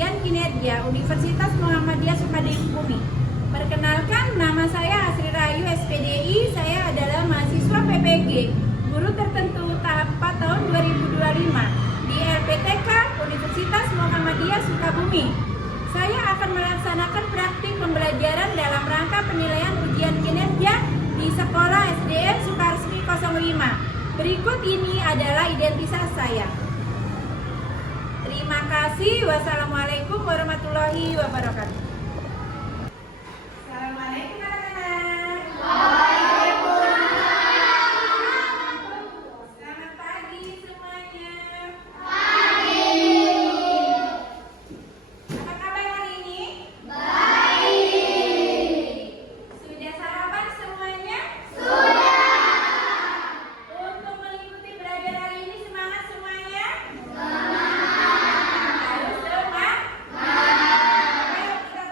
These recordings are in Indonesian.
Ujian Kinerja Universitas Muhammadiyah Sukabumi. Perkenalkan, nama saya Asri Rayu SPDI. Saya adalah mahasiswa PPG Guru Tertentu tahap 4 tahun 2025 di LPTK Universitas Muhammadiyah Sukabumi. Saya akan melaksanakan praktik pembelajaran dalam rangka penilaian ujian kinerja di Sekolah SDN Sukaresmi 05. Berikut ini adalah identitas saya. Terima kasih. Wassalamualaikum warahmatullahi wabarakatuh. Assalamualaikum anak-anak. Selamat pagi semuanya. Apa kabar hari ini? Sudah sarapan semuanya? Untuk mengikuti belajar hari ini semangat semuanya? Harus semangat. Ayo kita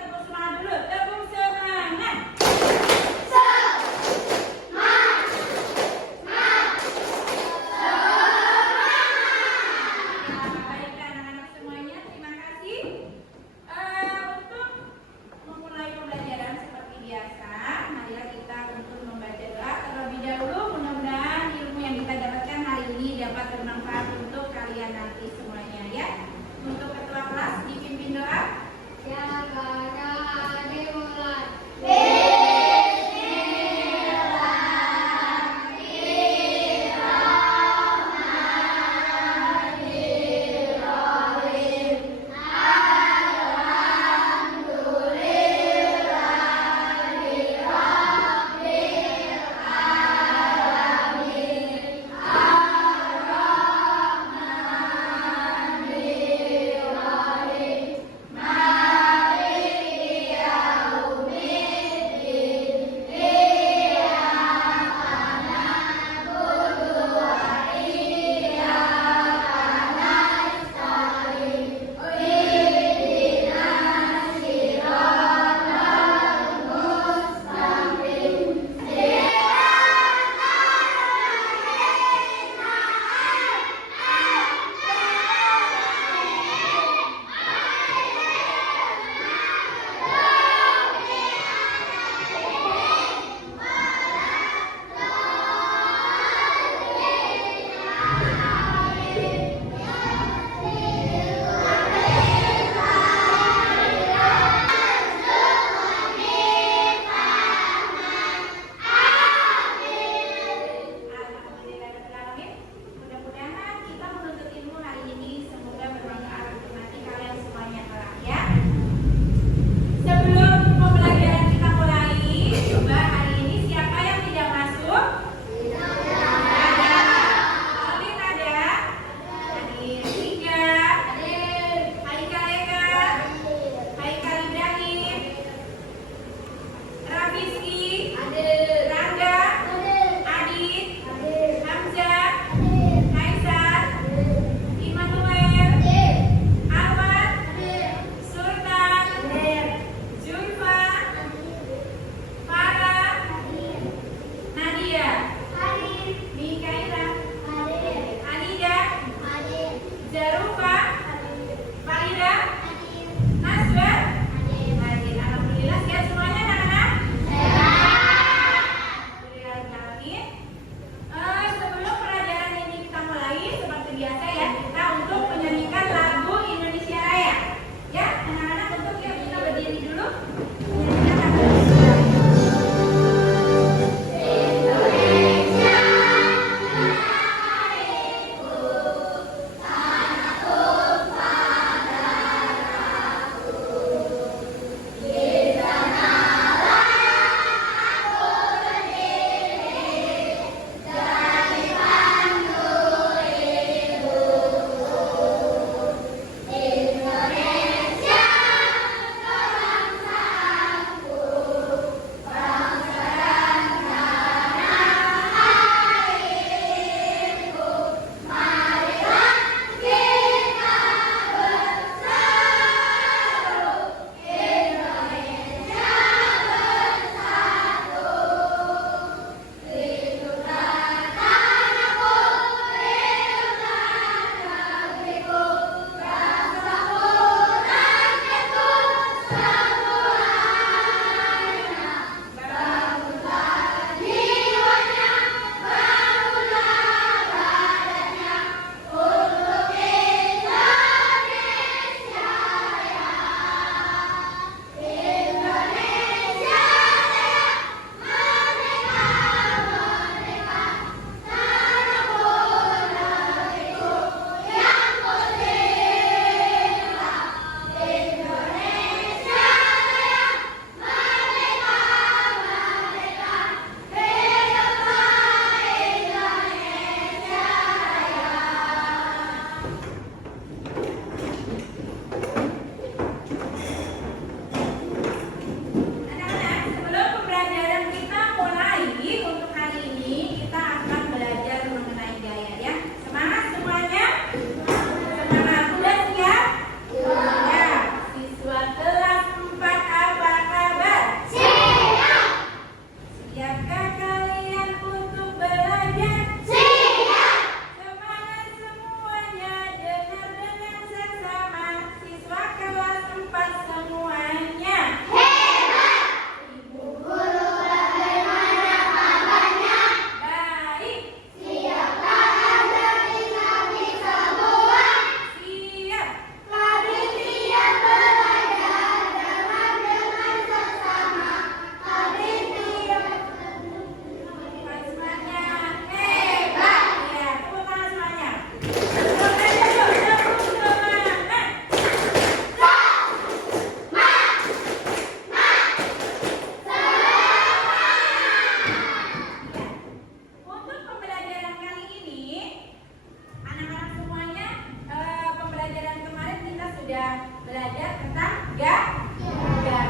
belajar tentang gaya.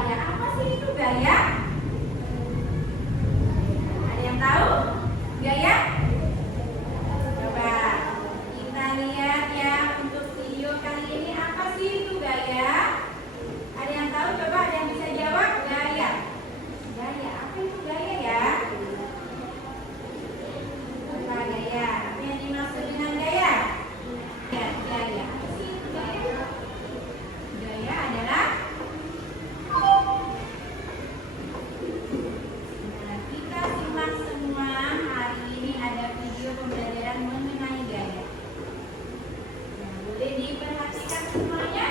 Apa sih itu gaya? Ada yang tahu? Gaya? Coba kita lihat ya untuk video kali ini, apa sih itu gaya? Ada yang tahu? Coba ada yang bisa jawab? Gaya. Gaya, apa itu gaya ya? Apa gaya? Apa yang dimaksud dengan gaya? Gaya. Apa sih itu gaya? Gaya adalah kita simak semua. Hari ini ada video pembelajaran mengenai gaya. Boleh diperhatikan semuanya?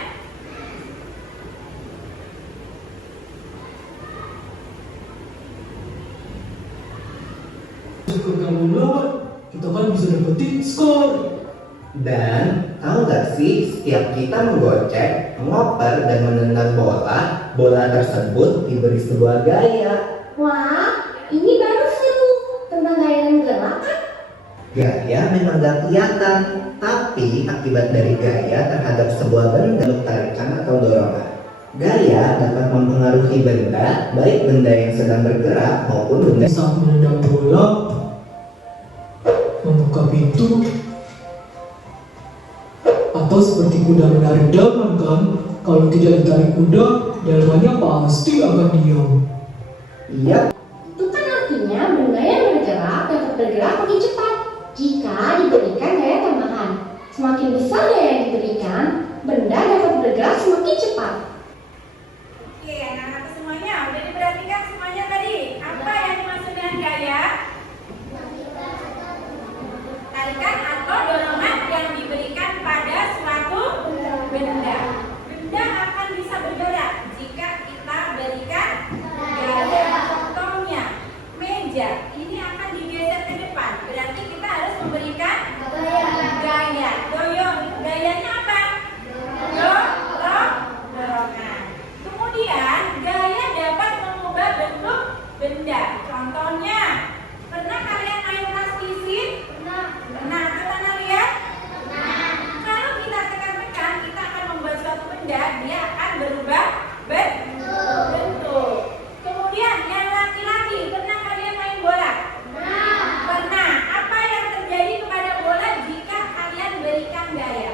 Skor kamu berapa? Kita kan bisa dapetin skor. Dan tahu gak sih, setiap kita menggocek, mengoper, dan menendang bola, bola tersebut diberi sebuah gaya. Wah, ini baru seru tentang gaya dan gerak kan? Gaya memang gak kelihatan, tapi akibat dari gaya terhadap sebuah benda tarikan atau dorongan. Gaya dapat mempengaruhi benda, baik benda yang sedang bergerak maupun benda Saat menendang bola, membuka pintu, atau seperti kuda menarik delman kan? Kalau tidak ditarik kuda, delmannya pasti akan diam. Iya, Itu kan artinya benda yang bergerak dapat bergerak makin cepat jika diberikan gaya tambahan. Semakin besar gaya yang diberikan, benda dapat bergerak semakin cepat. Oke, anak-anak semuanya udah diperhatikan semuanya tadi. Apa yang dimaksud dengan gaya? Tarikan atau dorongan yang diberikan pada suatu benda. Benda akan bisa bergerak jika kita berikan gaya. Contohnya, meja ini akan digeser ke depan. Berarti kita harus memberikan gaya. Doyong, gayanya apa? Dorongan. Kemudian gaya dapat mengubah bentuk benda. Contohnya, pernah kalian main plastisin? Pernah. Pernah lihat? Kalau kita tekan-tekan, kita akan membuat suatu benda, dia akan berubah bentuk. Kemudian yang laki-laki, pernah kalian main bola? Pernah. Apa yang terjadi kepada bola jika kalian berikan gaya?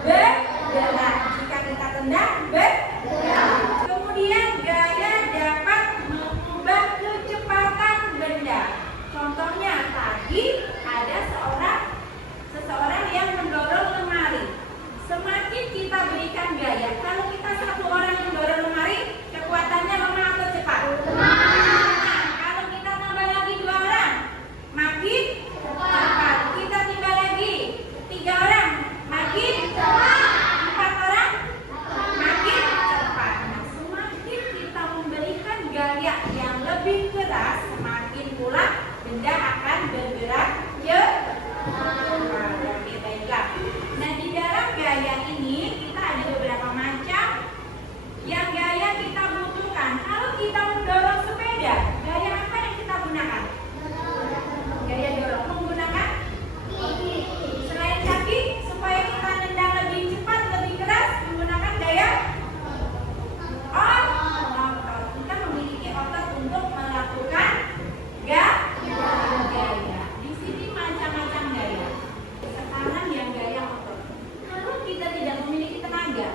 Bergerak. Jika kita tendang, bergerak. Kemudian gaya dapat mengubah kecepatan benda. Contohnya tadi ada seseorang yang mendorong lemari. Semakin kita berikan gaya, kalau kita satu orang mendorong lemari, kekuatannya lemah atau cepat? Nah, kalau kita tambah lagi 2 orang, makin cepat. Kita tambah lagi 3 orang, makin cepat. 4 orang, makin cepat. Nah, semakin kita memberikan gaya yang lebih keras, semakin pula benda akan bergerak cepat. Oke, baiklah. Nah, di dalam gaya ini kita ada beberapa macam yang gaya kita butuhkan. Kalau kita mendorong sepeda, gaya apa yang kita gunakan? Gaya dorong. Menggunakan selain kaki, supaya kita nendang lebih cepat, lebih keras, menggunakan gaya otot. Kita memiliki otot untuk melakukan gaya. Di sini macam-macam gaya. Sekarang yang gaya otot. Kalau kita tidak memiliki tenaga,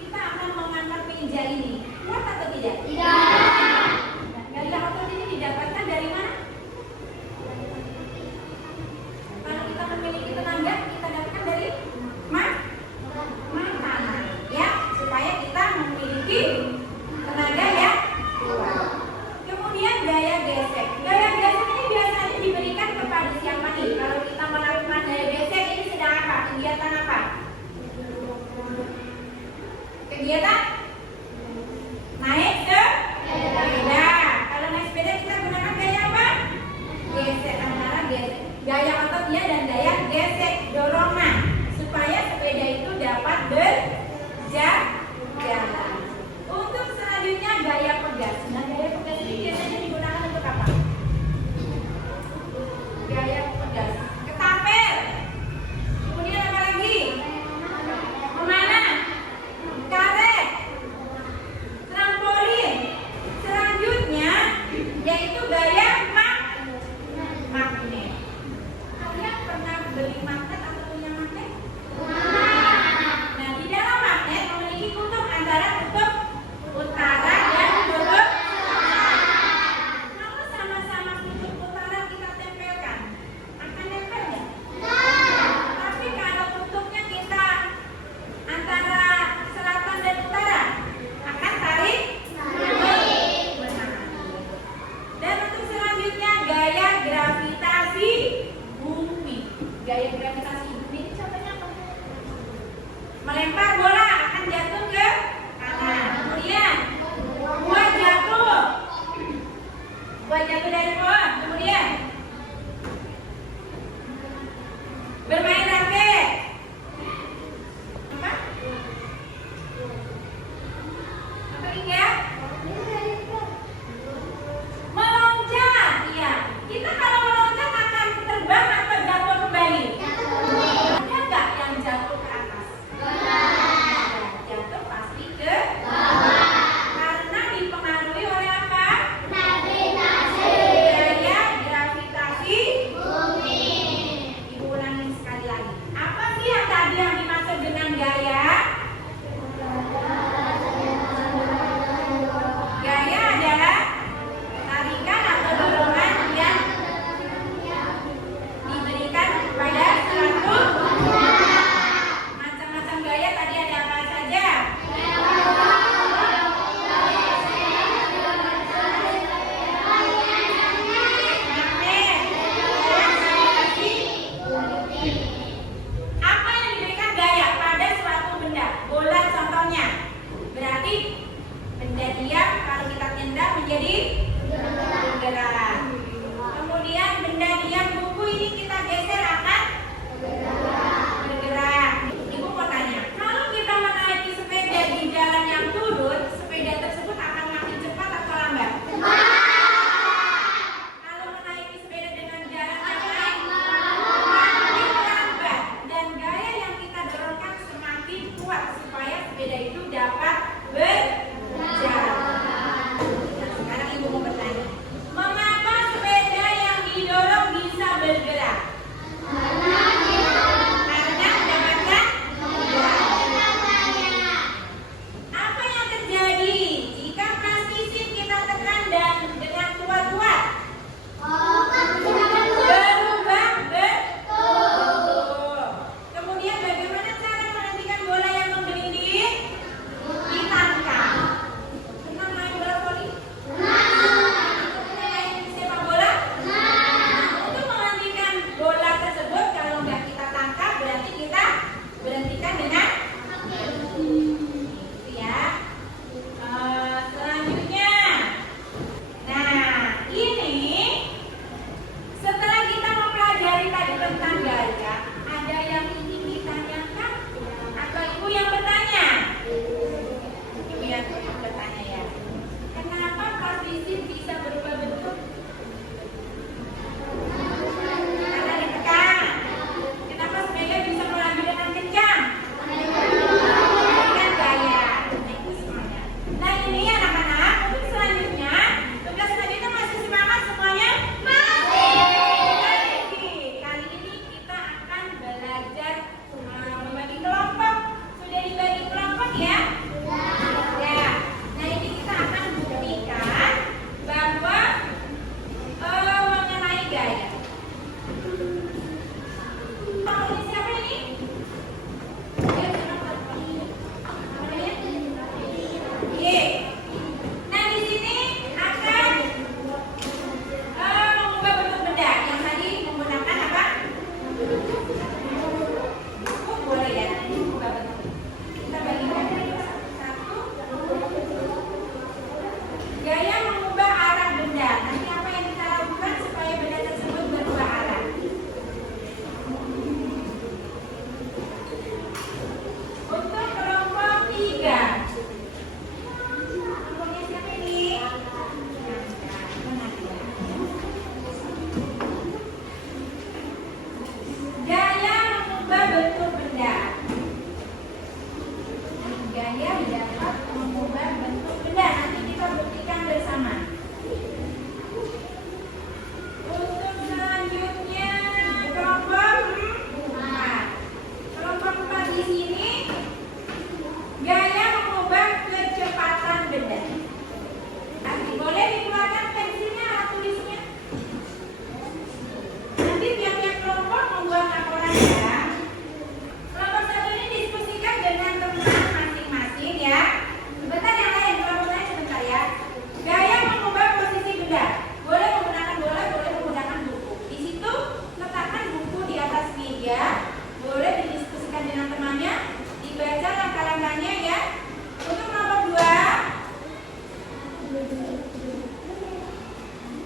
kita akan mengangkat meja ini. Kuat atau tidak? Tidak. Gaya otot ini didapatkan dari mana? Kalau kita memiliki tenaga, kita dapatkan dari makanan, ya, supaya kita memiliki tenaga yang kuat. Kemudian gaya gesek. Gaya gesek ini biasanya diberikan kepada siapa nih? Kalau kita melakukan gaya gesek ini sedang apa? Kegiatan apa? Kegiatan naik sepeda. Kalau naik sepeda kita gunakan gaya apa? Gesek. Antara gesek, gaya ototnya dan gaya gesek, dorongan, supaya sepeda itu dapat berjalan. Untuk selanjutnya gaya pegas. Nah, gaya pegas ini biasanya digunakan untuk apa? Gaya pegas. Ketapel. Kemudian apa lagi? Memanah. dapat berjalan. Nah, sekarang Ibu mau bertanya, mengapa sepeda yang didorong bisa bergerak? Karena mendapatkan apa yang terjadi jika plastisin kita tekan dan dengan kuat-kuat? Berubah bentuk. Kemudian bagaimana cara menghentikan bola yang menggelinding? Ditangkap. Pernah main bola voli? Pernah main sepak bola? Untuk menghentikan bola tersebut, kalau nggak kita tangkap, berarti kita berhentikan dengan itu ya. Selanjutnya, nah ini setelah kita mempelajari tadi tentang gaya, ada yang ingin ditanyakan atau Ibu yang bertanya? Ibu yang bertanya ya. Kenapa plastisin bisa berubah bentuk? Karena ditekan. Kenapa sepeda bisa melaju dengan kencang? Dengan gaya. Nah, itu semuanya. Nah, ini anak-anak, untuk selanjutnya, tugas selanjutnya masih semangat semuanya? Masih. Kali ini kita akan belajar membagi kelompok. Sudah dibagi kelompok ya? Ya. Nah, ini kita akan buktikan bahwa mengenai gaya. Ini siapa ini? Dia namanya? Ye. Nah, di sini akan mengubah bentuk benda yang tadi menggunakan apa? Oh, boleh ya, mengubah bentuk. Kita bagikan satu. Gaya mengubah arah benda. Nanti apa yang kita lakukan supaya benda tersebut berubah arah? Untuk kelompok 3. Kelompoknya siapa ini? Gaya mengubah bentuk benda. Gaya dapat mengubah bentuk benda. Nanti kita buktikan bersama. Untuk selanjutnya kelompok 4. Kelompok 4 di sini gaya mengubah kecepatan benda. Nanti boleh dikeluarkan pensilnya atau tulisnya. Nanti tiap-tiap kelompok membuat laporan ya. Kelompok 1 ini diskusikan dengan teman masing-masing ya. Sebentar yang lain, kelompok lain sebentar ya. Gaya mengubah posisi benda. Boleh menggunakan bola, boleh menggunakan buku. Di situ letakkan buku di atas meja. Boleh didiskusikan dengan temannya, dibaca langkah-langkahnya ya. Untuk kelompok 2,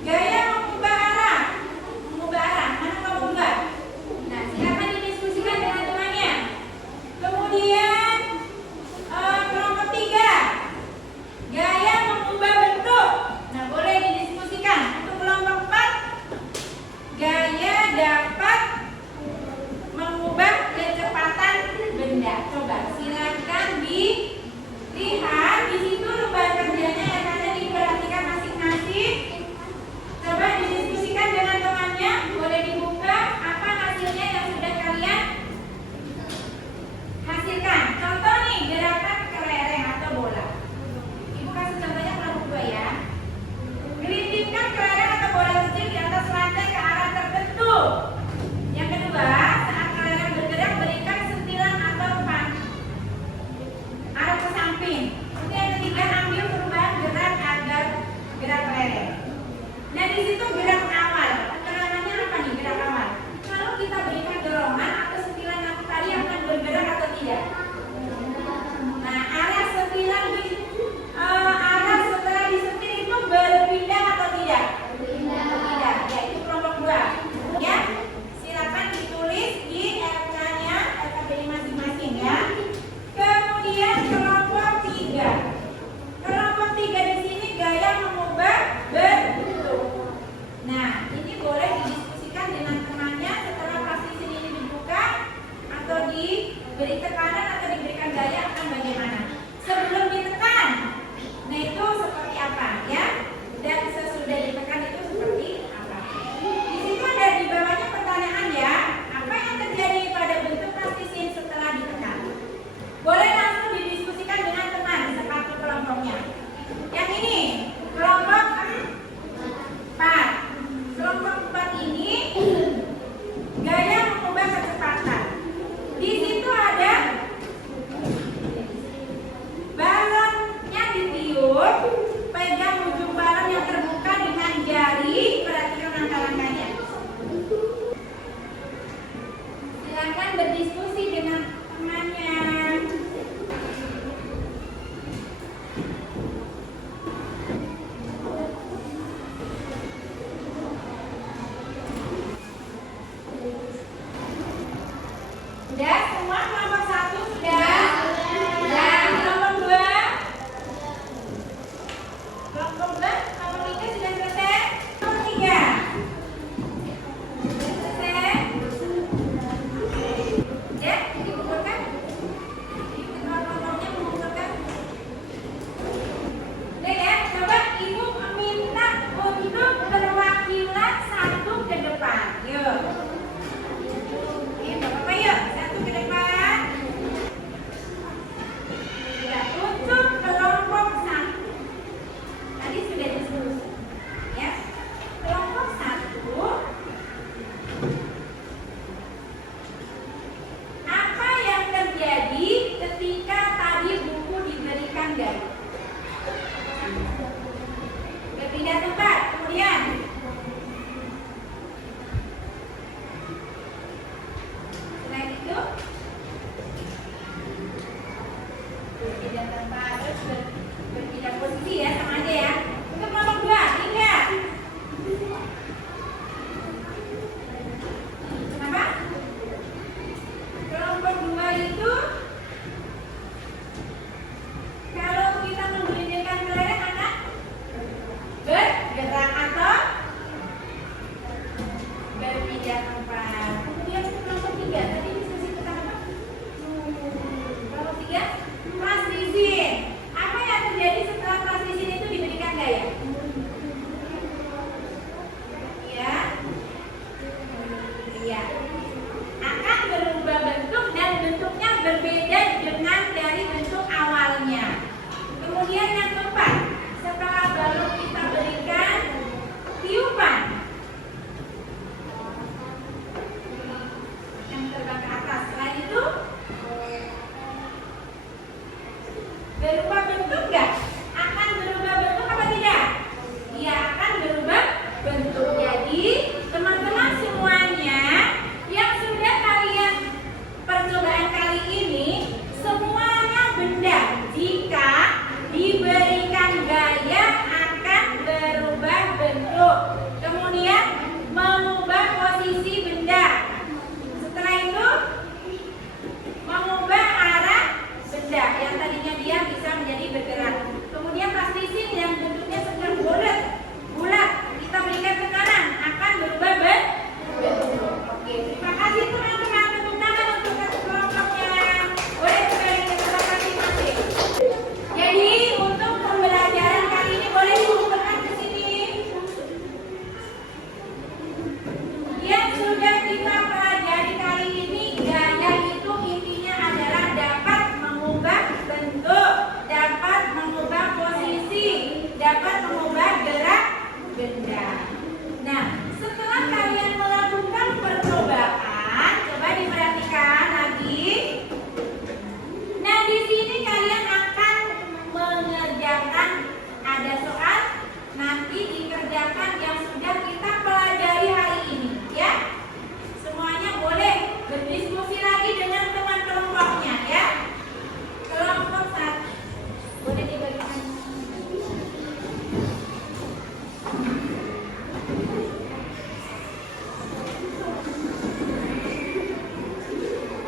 gaya mengubah arah. Mengubah arah. Mana kelompok 2? Nah, silakan didiskusikan dengan temannya. Kemudian kelompok 3, gaya mengubah bentuk. Nah, boleh didiskusikan. Untuk kelompok 4, gaya dapat mengubah kecepatan benda. Coba silakan dilihat di situ lembar kerjanya yang ada, diperhatikan masing-masing. Coba didiskusikan dengan temannya. Boleh dibuka apa hasilnya yang sudah kalian hasilkan. Contoh nih, gerakan kelereng atau bola. Ibu kasih contohnya kelompok 2 ya. Gelindingkan kelereng atau bola kecil di atas lantai ke arah tertentu. Yang kedua, saat kelereng bergerak, berikan sentilan atau arah ke samping. Untuk yang ketiga, ambil perubahan gerak agar gerak kelereng. Nah, di situ gerak awal. Keterangannya apa nih gerak awal? Kalau kita berikan dorongan atau sentilan yang tadi akan bergerak atau tidak? Nah, arah sentilan arah setelah disentil itu berpindah atau tidak? Tidak. Ya, itu kelompok 2. Ya, silakan ditulis di RK-nya, RKBI masing-masing ya. Kemudian kelompok 3. Kelompok 3 di sini gaya mengubah bentuk. Nah, ini boleh didiskusikan dengan temannya setelah plastisin ini dibuka atau diberi tekanan atau diberikan gaya akan bagaimana. berubah bentuk nggak? Akan berubah bentuk apa tidak? Dia akan berubah bentuk. Jadi teman-teman semuanya yang sudah kalian percobaan kali ini, semuanya benda jika diberikan gaya akan berubah bentuk. Kemudian mengubah posisi benda. Setelah itu mengubah arah benda yang tadinya dia bisa menjadi bergerak. Kemudian plastisin yang bentuknya sedang bulat, kita berikan tekanan akan berubah bentuk. Oke, terima kasih teman-teman. Tepuk tangan untuk kelompoknya. Boleh kembali ke tempat masing-masing. Jadi untuk pembelajaran kali ini boleh dibuka ke sini. Yang sudah kita pelajari kali ini, gaya itu intinya adalah dapat mengubah bentuk, dapat mengubah posisi, dapat mengubah gerak benda. Nah, setelah kalian melakukan percobaan, coba diperhatikan lagi. Nah, di sini kalian akan mengerjakan, ada soal nanti dikerjakan yang sudah kita pelajari hari ini, ya. Semuanya boleh berdiskusi lagi dengan teman kelompoknya, ya. Kelompok 1 boleh dibagikan.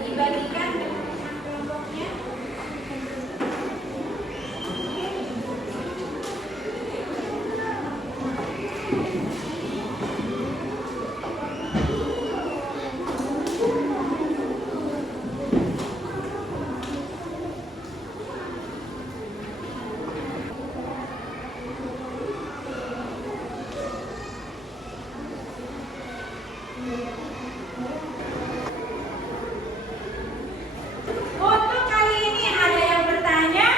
Dibagikan dengan teman kelompoknya. Untuk kali ini ada yang bertanya?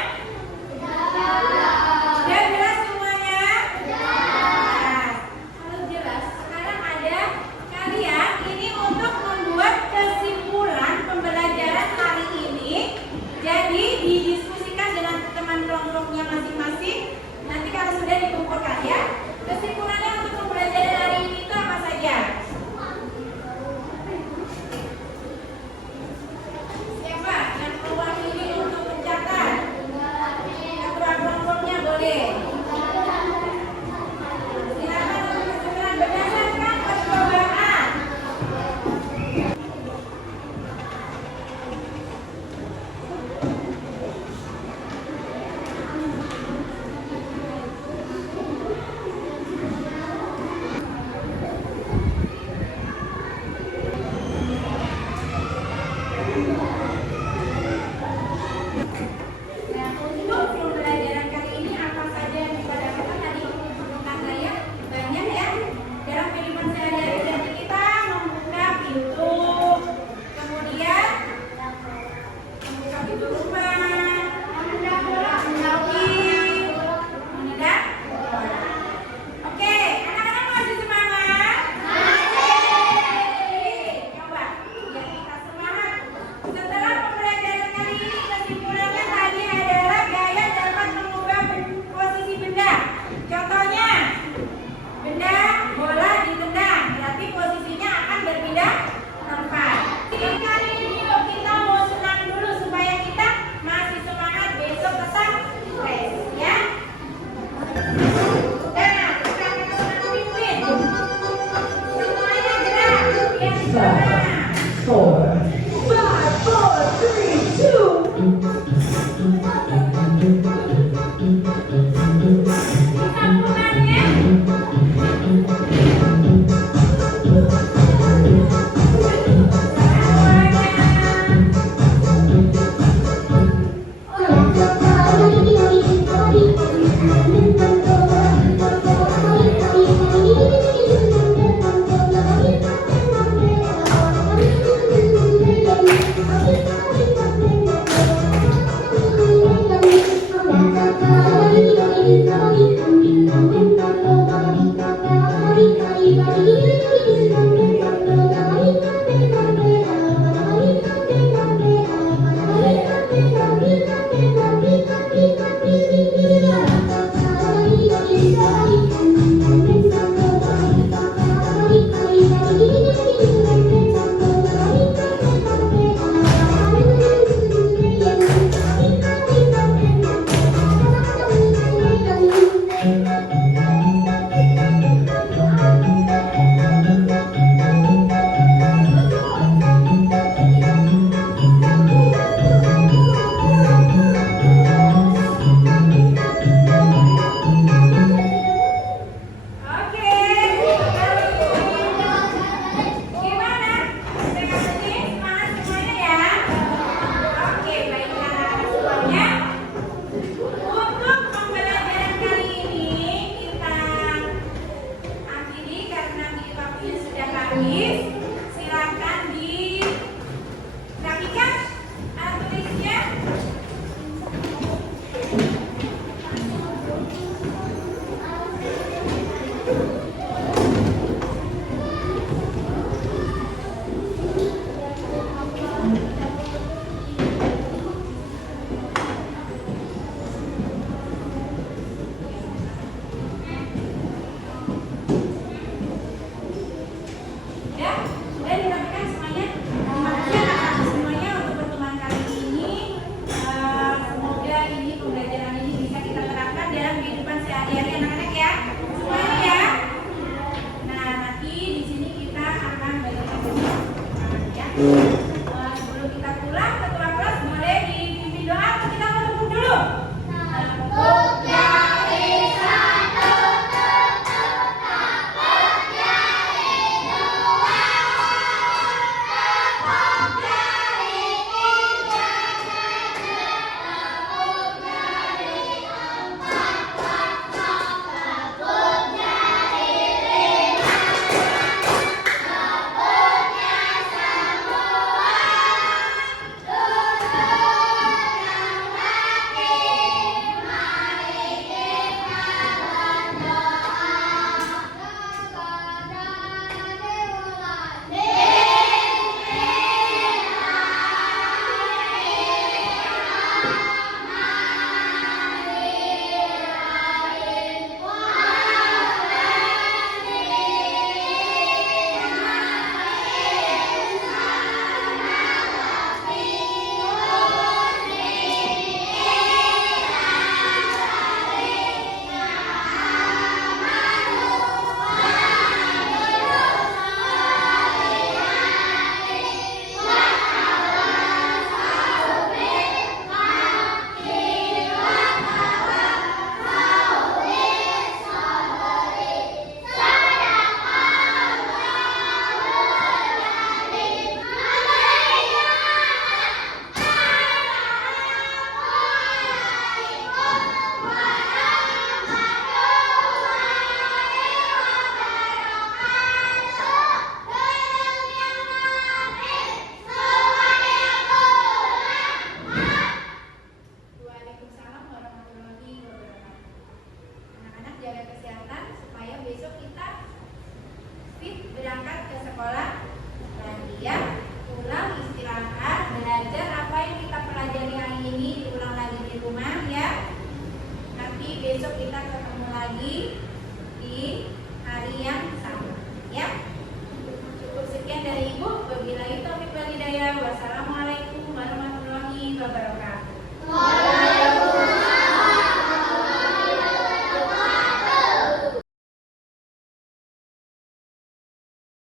Sudah jelas semuanya? Jelas. Kalau jelas, sekarang ada kalian ini untuk membuat kesimpulan pembelajaran hari ini. Jadi didiskusikan dengan teman kelompoknya masing-masing. Nanti kalau sudah dikumpulkan, ya. Kesimpulannya untuk pembelajaran hari ini itu apa saja? Siapa yang mewakili untuk mencatat? Ketua kelompoknya boleh. Silakan untuk kesimpulan berdasarkan percobaan. Nah, untuk pembelajaran kali ini apa saja yang kita dapatkan tadi tentang gaya banyak, ya. Dalam kehidupan sehari-hari jadi kita membuka pintu, kemudian membuka pintu rumah, menendang bola. Oke, anak-anak masih semangat? Coba biar kita semangat. Setelah pembelajaran kali ini, kesimpulannya tadi adalah gaya dapat mengubah posisi benda. Contohnya, benda bola ditendang, berarti posisinya akan berpindah tempat. Jadi kali ini yuk kita mau senang dulu supaya kita masih semangat besok pesan stres, ya. Nah, kita akan pimpin. Semuanya gerak. Yang di sana. 4, 5, 4, 3, 2.